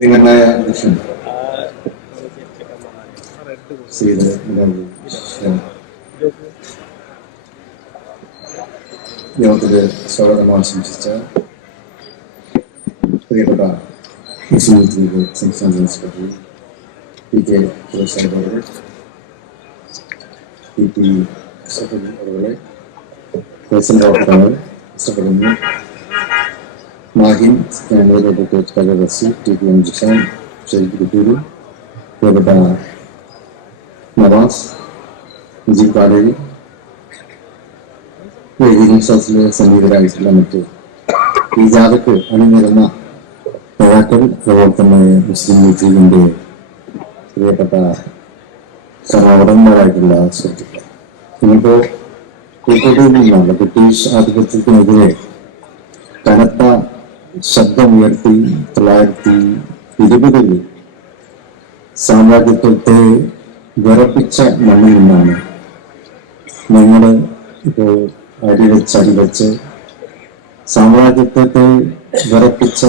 നിങ്ങൾക്കായ യോഗത്തില് സ്വാഗതം ആശംസിച്ച പ്രിയപ്പെട്ട മുസ്ലിം ലീഗ് സംസ്ഥാന ജനറൽ സെക്രട്ടറി PK സാഹിബ് അവരെ, PP സെക്രട്ടറി അവരെ, പ്രസിഡന്റ് ഡോക്ടർ ഇഷ്ടപ്പെടുന്നു, മാഹിൻ കാര്യദർശി TPM ജിഷാൻ, ഷെരീഫ് കുട്ടൂര്, പ്രിയപ്പെട്ട നവാസ്, നജീബ് കാടേരി, വേദിയിലെ സംഗീതരായിട്ടുള്ള മറ്റ് ഈ ജാഥക്ക് അണിനിരുന്ന നേതാക്കൾ, അതുപോലെ തന്നെ മുസ്ലിം ലീഗിന്റെ പ്രിയപ്പെട്ട സഹോദരന്മാരായിട്ടുള്ള സുഹൃത്തുക്കൾ, ഇന്നിപ്പോ കോഴിക്കോട് നിന്നുള്ള ബ്രിട്ടീഷ് ആധിപത്യത്തിനെതിരെ കനത്ത ശബ്ദമുയർത്തി 1920 സാമ്രാജ്യത്വത്തെ വിറപ്പിച്ച മണ്ണിൽ നിന്നാണ് ഞങ്ങൾ ഇപ്പോൾ അടിവെച്ച് സാമ്രാജ്യത്വത്തെ വിറപ്പിച്ച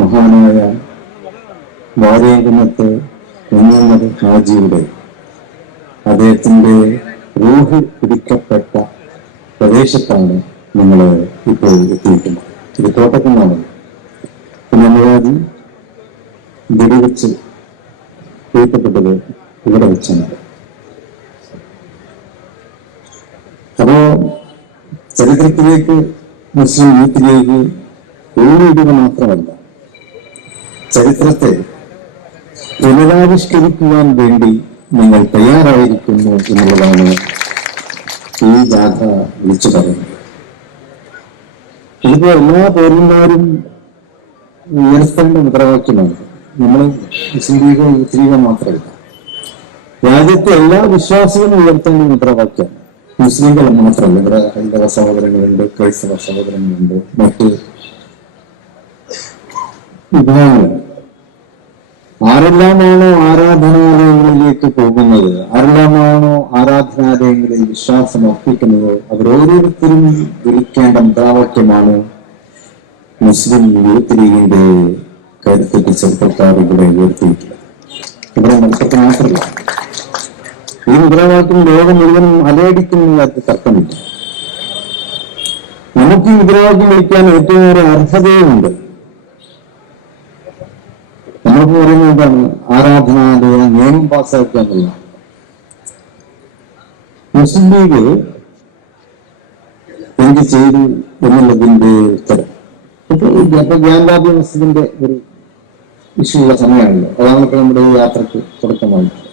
മഹാനായ വാര്യംകുന്നത്ത് മുഹമ്മദ് ഹാജിയുടെ അദ്ദേഹത്തിന്റെ റൂഹ് പിടിക്കപ്പെട്ട പ്രദേശത്താണ് നമ്മൾ ഇപ്പോൾ എത്തിയിട്ടുള്ളത്. ഇത് കോട്ടക്കുന്നാണ്. പിന്നമരാജി വെടിവെച്ച് വീഴ്ത്തപ്പെട്ടത് ഇവിടെ വെച്ചാണ്. അപ്പോ ചരിത്രത്തിലേക്ക് മുസ്ലിം യൂത്തിലേക്ക് ഊരിടുക മാത്രമല്ല, ചരിത്രത്തെ പുനരാവിഷ്കരിക്കുവാൻ വേണ്ടി നിങ്ങൾ തയ്യാറായിരിക്കുന്നു എന്നുള്ളതാണ് ഈ ജാഥ വിളിച്ചു പറയുന്നത്. ഇതിപ്പോ എല്ലാ പൗരന്മാരും ഉയർത്തേണ്ട മുദ്രാവാക്യമാണ്. നമ്മൾ മുസ്ലിം ലീഗോ യൂത്ത് ലീഗോ മാത്രമല്ല, രാജ്യത്തെ എല്ലാ വിശ്വാസികളും ഉയർത്തേണ്ട മുദ്രാവാക്യമാണ്. മുസ്ലിങ്ങൾ മാത്രമല്ല, ഇവിടെ ഹൈന്ദവ സഹോദരങ്ങളുണ്ട്, ക്രൈസ്തവ സഹോദരങ്ങളുണ്ട്, മറ്റ് വിഭാഗങ്ങളുണ്ട്. ആരെല്ലാമാണോ ആരാധനാലയങ്ങളിലേക്ക് പോകുന്നത്, ആരെല്ലാമാണോ ആരാധനാലയങ്ങളിൽ വിശ്വാസം അർപ്പിക്കുന്നത്, അവരോരോരുത്തരും വിളിക്കേണ്ട മുദ്രാവാക്യമാണ് മുസ്ലിം യൂത്ത് ലീഗിന്റെ കരുത്തുറ്റ ചെറുപ്പക്കാർ ഇവിടെ ഉയർത്തിയിട്ടുള്ളത്. ഇവിടെ മത്സരത്തിൽ മാത്രമല്ല, ഈ മുദ്രാവാക്യം ലോകം മുഴുവനും അലയടിക്കുന്ന കാര്യത്തിൽ തർക്കമില്ല. നമുക്ക് ഈ മുദ്രാവാക്യം വിളിക്കാൻ ഏറ്റവും ഒരു അർഹതയുമുണ്ട്. നമുക്ക് പറയുന്നത് എന്താണ്? ആരാധനാലയ നിയമം പാസ്സാക്കുക എന്നുള്ളതാണ്. മുസ്ലിം ലീഗ് എന്ത് ചെയ്തു എന്നുള്ളതിന്റെ ഉത്തരം അപ്പൊ ഗ്യാൻവാബി മസ്ജിദിന്റെ ഒരു ഇഷ്യൂ ഉള്ള സമയമാണല്ലോ. അതാണ് ഇപ്പൊ നമ്മുടെ ഈ യാത്രക്ക് തുടക്കമായിട്ടുള്ളത്.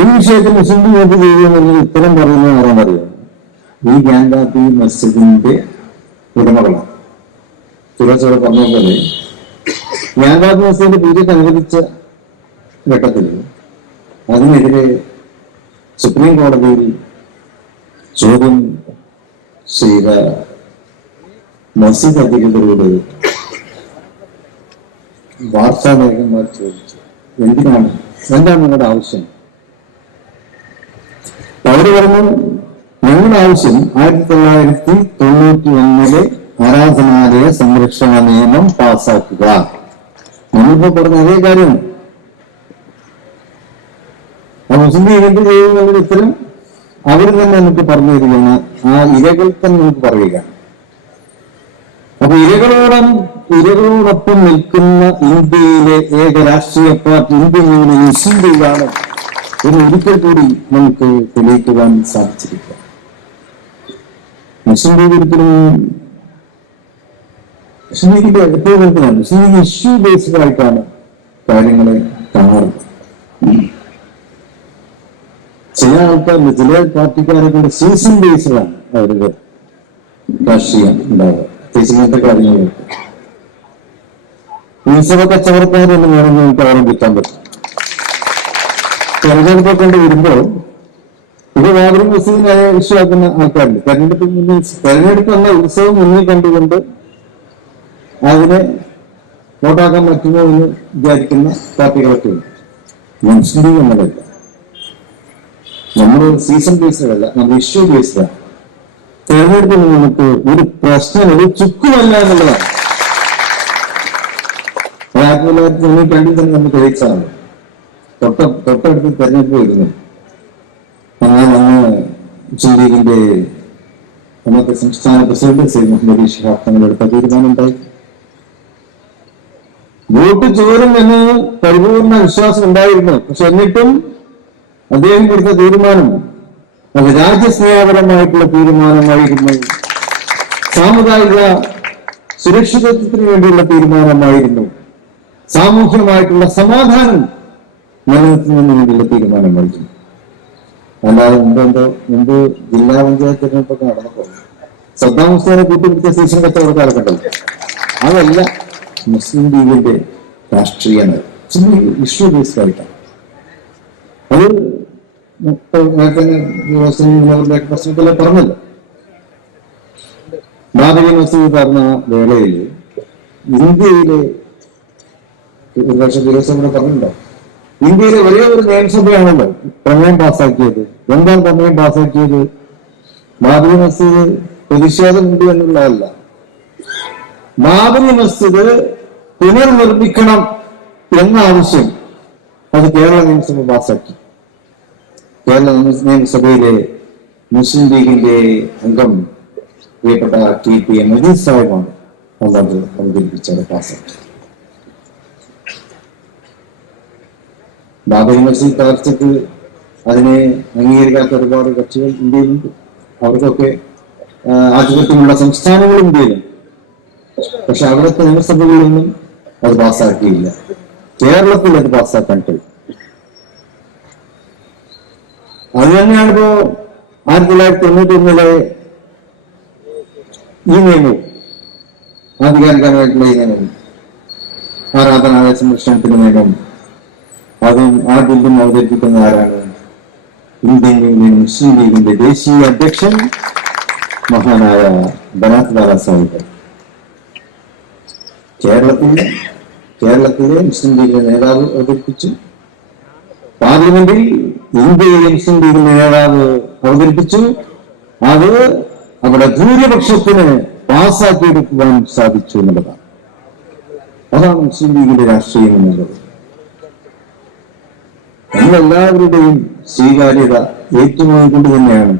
ഈ വിഷയത്തിൽ മുസ്ലിം ലീഗ് എന്ത് ചെയ്തു എന്നുള്ളത് ഉത്തരം പറയുന്നത് ആരാന്നറിയാം? ഈ ഗ്യാൻവാബി മസ്ജിദിന്റെ ഉടമകളാണ്. തുറച്ചോടെ പറഞ്ഞ പോലെ ഗ്യാൻവാബി മസ്ജിദിന്റെ പൂജയ്ക്ക് അനുവദിച്ച ഘട്ടത്തിൽ അതിനെതിരെ സുപ്രീം കോടതിയിൽ ചോദ്യം ചെയ്ത മസ്ജിദ് അധികൃതരോട് വാർത്താലേഖകന്മാർ ചോദിച്ചു, എന്താണ് നിങ്ങളുടെ ആവശ്യം? അവര് പറഞ്ഞു, ഞങ്ങളുടെ ആവശ്യം 1991 ആരാധനാലയ സംരക്ഷണ നിയമം പാസ്സാക്കുക. നമ്മളിപ്പോ പറഞ്ഞ അതേ കാര്യം. മുസ്ലിം എന്ത് ചെയ്യുന്നതിന്റെ ഉത്തരം അവർ തന്നെ നമുക്ക് പറഞ്ഞു തരികയാണ്. ആ ഇരകൾ തന്നെ നമുക്ക് പറയുക. അപ്പൊ ഇരകളോടൊപ്പം നിൽക്കുന്ന ഇന്ത്യയിലെ ഏക രാഷ്ട്രീയ പാർട്ടി ഇന്ത്യൻ യൂണിയൻ മുസ്ലിം ലീഗാണ് എന്ന് ഒരിക്കൽ കൂടി നമുക്ക് തെളിയിക്കുവാൻ സാധിച്ചിരിക്കുക. മുസ്ലിം ലീഗ് ഒരിക്കലും മുസ്ലിം ലീഗിന്റെ എപ്പോഴും മുസ്ലിം ലീഗ് ഇഷ്യൂ ബേസ്ഡായിട്ടാണ് കാര്യങ്ങളെ കാണാറുള്ളത്. ചില ആൾക്കാരിൽ ചില പാർട്ടിക്കാരൊക്കെ സീസൺ ബേസ്ഡാണ് അവരുടെ രാഷ്ട്രീയം ഉണ്ടാവുക. പ്രത്യേകിച്ച് ഇങ്ങനത്തെ കാര്യങ്ങളൊക്കെ ഉത്സവ കച്ചവടക്കാരെന്ന് വേണമെങ്കിൽ നമുക്ക് അവലംബിക്കാൻ പറ്റും. തെരഞ്ഞെടുപ്പൊക്കെ വരുമ്പോൾ ഇത് വാദം മുസ്ലിം വിശ്വാക്കുന്ന ആൾക്കാരുണ്ട്. തെരഞ്ഞെടുപ്പ് എന്ന ഉത്സവം മുന്നിൽ കണ്ടുകൊണ്ട് അതിനെ വോട്ടാക്കാൻ പറ്റുമോ എന്ന് വിചാരിക്കുന്ന പാർട്ടികളൊക്കെ ഉണ്ട്. മുസ്ലിം ലീഗ് എന്നതല്ല, നമ്മൾ സീസൺ ബേസ്ഡല്ല, നമ്മൾ ഇഷ്യൂ ബേസ്ഡാണ്. തെരഞ്ഞെടുപ്പിൽ നമുക്ക് ഒരു പ്രശ്നം ഒരു ചുക്കുമല്ല എന്നുള്ളതാണ്. 1992 തന്നെ നമ്മൾ തെളിയിച്ചാണ്. തൊട്ടടുത്ത് തെരഞ്ഞെടുപ്പ് വരുന്നു. അന്ന് മുസ്ലിം ലീഗിന്റെ അന്നത്തെ സംസ്ഥാന പ്രസിഡന്റ് സി മുഹമ്മദ് ഷിഹാബ് തങ്ങളെടുത്ത തീരുമാനം ഉണ്ടായി. വോട്ട് ചോരും എന്ന് പരിപൂർണ വിശ്വാസം ഉണ്ടായിരുന്നു. പക്ഷെ എന്നിട്ടും അദ്ദേഹം എടുത്ത തീരുമാനം അത് രാജ്യസ്നേഹപരമായിട്ടുള്ള തീരുമാനമായിരുന്നു, സാമുദായിക സുരക്ഷിതത്വത്തിന് വേണ്ടിയുള്ള തീരുമാനമായിരുന്നു, സാമൂഹ്യമായിട്ടുള്ള സമാധാനം നിലനിർത്തുന്നതിന് വേണ്ടിയുള്ള തീരുമാനമായിരുന്നു. അല്ലാതെ മുമ്പ് ജില്ലാ പഞ്ചായത്ത് തിരഞ്ഞെടുപ്പൊക്കെ നടന്നപ്പോൾ സദ്ദാം ഹുസൈനെ കൂട്ടിപ്പിടിച്ച സ്റ്റേഷൻ കച്ചവടക്കാരെ കണ്ടത്. അതല്ല മുസ്ലിം ലീഗിന്റെ രാഷ്ട്രീയ ഇഷ്യൂ ബേസ്ഡ് ആയിട്ടാണ്. അത് പ്രശ്നത്തിലെ പറഞ്ഞല്ലോ. ബാബരി മസൂദ് പറഞ്ഞ വേളയിൽ ഇന്ത്യയിലെ ഒരു പക്ഷേ ദിവസം കൂടെ പറഞ്ഞിട്ടുണ്ടോ, ഇന്ത്യയിലെ ഒരേ ഒരു നിയമസഭയാണല്ലോ പ്രമേയം പാസ്സാക്കിയത്. എന്താണ് പ്രമേയം പാസ്സാക്കിയത്? ബാബരി മസ്ജിദ് പ്രതിഷേധമുണ്ട് എന്നുള്ളതല്ല, ബാബരി മസ്ജിദ് പുനർനിർമ്മിക്കണം എന്ന ആവശ്യം അത് കേരള നിയമസഭ പാസ്സാക്കി. കേരള നിയമസഭയിലെ മുസ്ലിം ലീഗിന്റെ അംഗം പ്രിയപ്പെട്ട KP മജീദ് സാഹിബാണ് അത് അവതരിപ്പിച്ചത്, പാസ്സാക്കി. ബാബരി മസ്ജിദ് തകർച്ചയ്ക്ക് അതിനെ അംഗീകരിക്കാത്ത ഒരുപാട് കക്ഷികൾ ഇന്ത്യയിലുണ്ട്. അവർക്കൊക്കെ ആധിപത്യമുള്ള സംസ്ഥാനങ്ങൾ ഇന്ത്യയിലുണ്ട്. പക്ഷെ അവിടുത്തെ നിയമസഭകളിലൊന്നും അത് പാസ്സാക്കിയില്ല. കേരളത്തിൽ അത് പാസ്സാക്കാൻ കഴിയും. അത് തന്നെയാണിപ്പോ 1991 ഈ നിയമവും, ആധികാരികമായിട്ടുള്ള ഈ നിയമവും, ആരാധനാലയ സംരക്ഷണത്തിന്റെ നിയമം, അതും ആ ബില്ലും അവതരിപ്പിക്കുന്ന ആരാണ്? ഇന്ത്യൻ യൂണിയൻ മുസ്ലിം ലീഗിന്റെ ദേശീയ അധ്യക്ഷൻ മഹാനായ ബനാത്ത് ദാദ സാഹിബ്. കേരളത്തിലെ മുസ്ലിം ലീഗിന്റെ നേതാവ് അവതരിപ്പിച്ചു. പാർലമെന്റിൽ ഇന്ത്യയിലെ മുസ്ലിം ലീഗിന്റെ നേതാവ് അവതരിപ്പിച്ചു. അത് അവിടെ ഭൂരിപക്ഷത്തിന് പാസ്സാക്കിയെടുക്കുവാൻ സാധിച്ചു എന്നുള്ളതാണ്. അതാണ് മുസ്ലിം ലീഗിന്റെ രാഷ്ട്രീയം എന്നുള്ളത്. നമ്മളെല്ലാവരുടെയും സ്വീകാര്യത ഏറ്റുമായിക്കൊണ്ട് തന്നെയാണ്.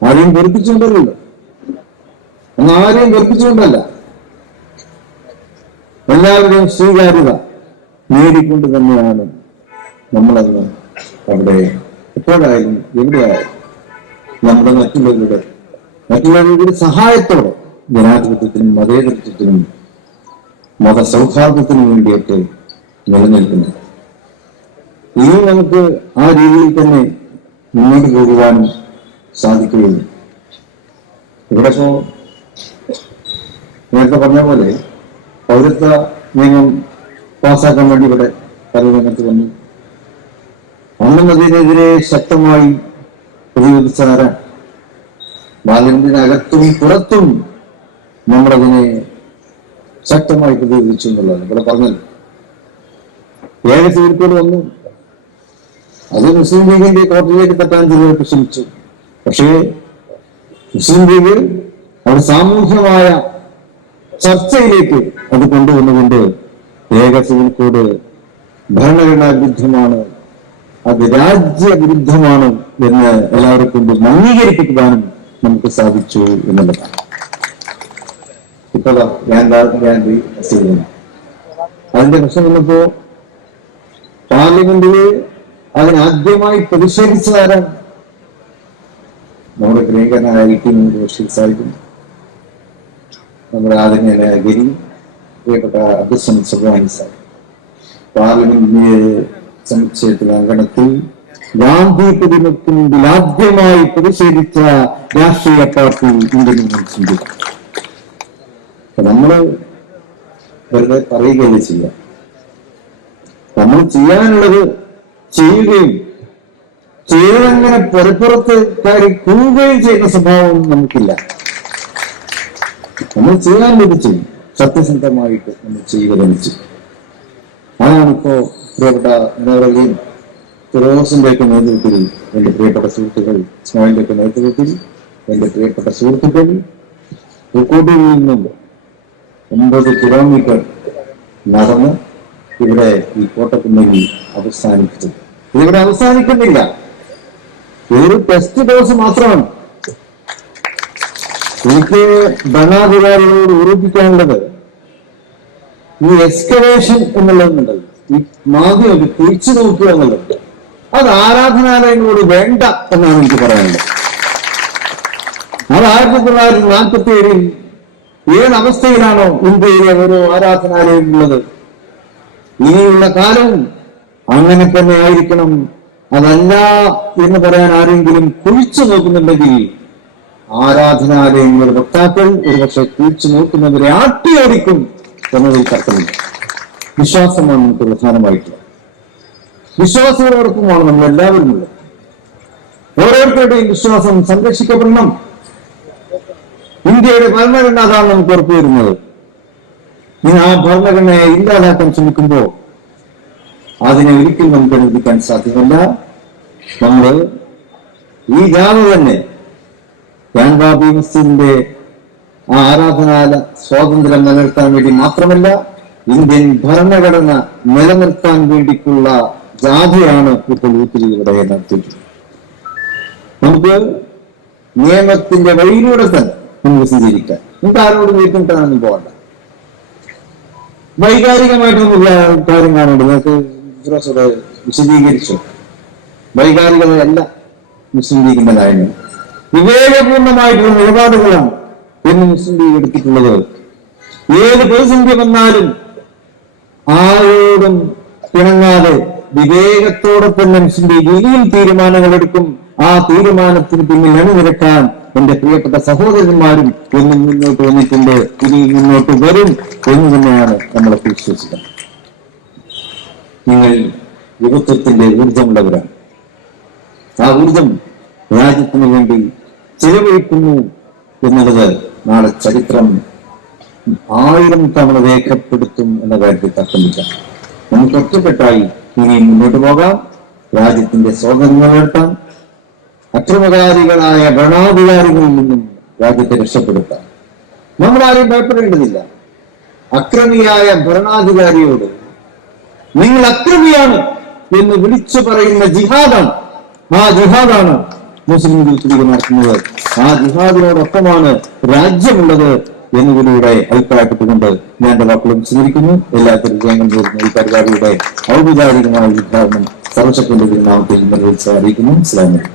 ആരെയും വെറുപ്പിച്ചുകൊണ്ടല്ലോ, ആരെയും വെറുപ്പിച്ചുകൊണ്ടല്ല, എല്ലാവരുടെയും സ്വീകാര്യത നേടിക്കൊണ്ട് തന്നെയാണ് നമ്മളന്ന് അവിടെ എപ്പോഴായാലും എവിടെയായാലും നമ്മുടെ മറ്റുള്ളവരുടെ സഹായത്തോടെ ജനാധിപത്യത്തിനും മതേതരത്വത്തിനും മതസൗഹാർദ്ദത്തിനും വേണ്ടിയിട്ട് നിലനിൽക്കുന്നത്. ഇനി നമുക്ക് ആ രീതിയിൽ തന്നെ മുന്നോട്ട് പോകുവാനും സാധിക്കുകയുള്ളൂ. ഇവിടെ ഇപ്പോ നേരത്തെ പറഞ്ഞ പോലെ പൗരത്വ നിയമം പാസ്സാക്കാൻ വേണ്ടി ഇവിടെ പലരംഗത്ത് വന്നു. അന്നും അതിനെതിരെ ശക്തമായി പ്രതിരോധിച്ചാര പാർലമെന്റിനകത്തും പുറത്തും നമ്മളതിനെ ശക്തമായി പ്രതിരോധിച്ചു എന്നുള്ളതാണ് ഇവിടെ പറഞ്ഞത്. ഏക തീർപ്പുകൾ വന്നു. അത് മുസ്ലിം ലീഗിന്റെ കോട്ടയിലേക്ക് തട്ടാൻ ചിലർക്ക് ശ്രമിച്ചു. പക്ഷേ മുസ്ലിം ലീഗ് അത് സാമൂഹ്യമായ ചർച്ചയിലേക്ക് അത് കൊണ്ടുവന്നുകൊണ്ട് ഏക സിവിൽ കോഡ് ഭരണഘടനാ വിരുദ്ധമാണ്, അത് രാജ്യവിരുദ്ധമാണ് എന്ന് എല്ലാവരെ കൊണ്ടും അംഗീകരിപ്പിക്കുവാനും നമുക്ക് സാധിച്ചു എന്നുള്ളതാണ്. ഇപ്പതാ അതിന്റെ പ്രശ്നം വന്നപ്പോ പാർലമെന്റില് അതിനാദ്യമായി പ്രതിഷേധിച്ചതാരാണ്? നമ്മുടെ പ്രിയങ്കരനായ ബഷീർ സാഹിബും നമ്മുടെ ആദരണീയനായ ഗിരി, പ്രിയപ്പെട്ട അബ്ദുൽ സമദ് സുബ്ഹാനി സാഹിബ്. പാർലമെന്റ് സമുച്ചയത്തിലെ അങ്കണത്തിൽ ഗാന്ധി പ്രതിമയ്ക്ക് മുമ്പിൽ ആദ്യമായി പ്രതിഷേധിച്ച രാഷ്ട്രീയ പാർട്ടി ഇന്ത്യൻ മുസ്ലിം ലീഗ്. നമ്മള് വെറുതെ പറയുകയല്ലേ ചെയ്യാം, നമ്മൾ ചെയ്യാനുള്ളത് ചെയ്യുകയും ചെയ്തങ്ങനെ പുറപ്പുറത്ത് കയറി കൂവുകയും ചെയ്യുന്ന സ്വഭാവം നമുക്കില്ല. നമ്മൾ ചെയ്യാനുള്ളത് ചെയ്യും, സത്യസന്ധമായിട്ട് നമ്മൾ ചെയ്യുക തന്നെ ചെയ്യും. അതാണിപ്പോ പ്രിയപ്പെട്ട നേതാക്കളെയും ഫിറോസിന്റെ ഒക്കെ നേതൃത്വത്തിൽ, എന്റെ പ്രിയപ്പെട്ട സുഹൃത്തുക്കൾ ഇസ്മായിലിന്റെ ഒക്കെ നേതൃത്വത്തിൽ എന്റെ പ്രിയപ്പെട്ട സുഹൃത്തുക്കൾ പൂക്കോട്ടിൽ നിന്നും 9 കിലോമീറ്റർ നടന്ന് ഇവിടെ ഈ കോട്ടക്കുന്നിൽ അവസാനിപ്പിച്ചത്. ഇതിവിടെ അവസാനിക്കുന്നില്ല, ഒരു ടെസ്റ്റ് ഡോസ് മാത്രമാണ്. എനിക്ക് ഭരണാധികാരികളോട് ഓർമ്മിപ്പിക്കാനുള്ളത്, ഈ എക്സ്കവേഷൻ എന്നുള്ളതുണ്ട്, ഈ മാധ്യമം ഒരു കുഴിച്ചു നോക്കുക എന്നുള്ളത്, അത് ആരാധനാലയങ്ങളോട് വേണ്ട എന്നാണ് എനിക്ക് പറയാനുള്ളത്. അത് 1947 ഏതവസ്ഥയിലാണോ ഇന്ത്യയിലെ ഓരോ ആരാധനാലയം ഉള്ളത്, ഇനിയുള്ള കാലവും അങ്ങനെ തന്നെ ആയിരിക്കണം. അതല്ല എന്ന് പറയാൻ ആരെങ്കിലും കുഴിച്ചു നോക്കുന്നുണ്ടെങ്കിൽ ആരാധനാലയങ്ങൾ വക്താക്കൾ ഒരുപക്ഷെ കുഴിച്ചു നോക്കുന്നവരെ ആട്ടിയോടിക്കും എന്നതിൽ തർക്കമില്ല. വിശ്വാസമാണ് നമുക്ക് പ്രധാനമായിട്ടുള്ളത്. വിശ്വാസത്തോടൊപ്പമാണ് നമ്മൾ എല്ലാവരും ഉള്ളത്. ഓരോരുത്തരുടെയും വിശ്വാസം സംരക്ഷിക്കപ്പെടണം. ഇന്ത്യയുടെ ഭരണഘടന അതാണ് നമുക്ക് ഉറപ്പുവരുന്നത്. ഇനി ആ ഭരണഘടനയെ ഇല്ലാതാക്കാൻ ശ്രമിക്കുമ്പോൾ അതിനെ ഒരിക്കലും നമുക്ക് അനുവദിക്കാൻ സാധ്യമല്ല. നമ്മൾ ഈ ജാഥ തന്നെ യാൻബാബി മസ്ജിദിന്റെ ആ ആരാധനാലയ സ്വാതന്ത്ര്യം നിലനിർത്താൻ വേണ്ടി മാത്രമല്ല, ഇന്ത്യൻ ഭരണഘടന നിലനിർത്താൻ വേണ്ടിയിട്ടുള്ള ജാഥയാണ് ഇപ്പോൾ യൂത്തിൽ ഇവിടെ നടത്തിയിട്ടുള്ളത്. നമുക്ക് നിയമത്തിന്റെ വഴിയിലൂടെ തന്നെ നമുക്ക് സഞ്ചരിക്കാം. നമുക്ക് ആരോട് വീട്ടിട്ടാണെന്ന് പോകണ്ട. വൈകാരികമായിട്ടൊന്നും കാര്യം കാണുന്നുണ്ട്. നിങ്ങൾക്ക് ഫിറോസോട് വിശദീകരിച്ചു. വൈകാരികതയല്ല മുസ്ലിം ലീഗിന്റെ നയങ്ങൾ, വിവേകപൂർണമായിട്ടുള്ള നിലപാടുകളാണ് എന്ന് മുസ്ലിം ലീഗ് എടുത്തിട്ടുള്ളത്. ഏത് പ്രതിസന്ധി വന്നാലും ആരോടും പിണങ്ങാതെ വിവേകത്തോടെ തന്നെ മുസ്ലിം ലീഗ് ഇനിയും തീരുമാനങ്ങൾ എടുക്കും. ആ തീരുമാനത്തിന് പിന്നിൽ അണിനിരക്കാൻ എന്റെ പ്രിയപ്പെട്ട സഹോദരന്മാരും എന്നും മുന്നോട്ട് വന്നിട്ടുണ്ട്, ഇനി മുന്നോട്ട് വരും എന്ന് തന്നെയാണ് നമ്മളൊക്കെ വിശ്വസിക്കുന്നത്. നിങ്ങൾ യുവത്വത്തിന്റെ ഊർജമുള്ളവരാണ്. ആ ഊർജം രാജ്യത്തിന് വേണ്ടി ചെലവഴിക്കുന്നു എന്നുള്ളത് നാളെ ചരിത്രം 1000 തവണ രേഖപ്പെടുത്തും എന്ന കാര്യത്തിൽ തർക്കമില്ല. നമുക്ക് ഒറ്റക്കെട്ടായി ഇനിയും മുന്നോട്ട് പോകാം. രാജ്യത്തിന്റെ സ്വാതന്ത്ര്യം നിലനിർത്താം. അക്രമകാരികളായ ഭരണാധികാരികളിൽ നിന്നും രാജ്യത്തെ രക്ഷപ്പെടുത്താം. നമ്മളാരെയും ഭയപ്പെടേണ്ടതില്ല. അക്രമിയായ ഭരണാധികാരിയോട് നിങ്ങൾ അക്രമിയാണ് എന്ന് വിളിച്ചു പറയുന്ന ജിഹാദാണ്. ആ ജിഹാദാണ് മുസ്ലിം യൂത്ത് ലീഗ് നടത്തുന്നത്. ആ ജിഹാദിനോടൊപ്പമാണ് രാജ്യമുള്ളത് എന്നതിലൂടെ അഭിപ്രായപ്പെട്ടുകൊണ്ട് ഞാൻ എന്റെ വാക്കുകൾ വിശദീകരിക്കുന്നു. എല്ലാത്തരം ജയങ്ങൾ നേടുന്ന ഈ പരിപാടിയുടെ ഔപചാരികമായ ഉദ്ഘാടനം സർവശക്തന്റെ നാമത്തിൽ നിർവഹിച്ച് അറിയിക്കുന്നു. അസ്സലാമു അലൈക്കും.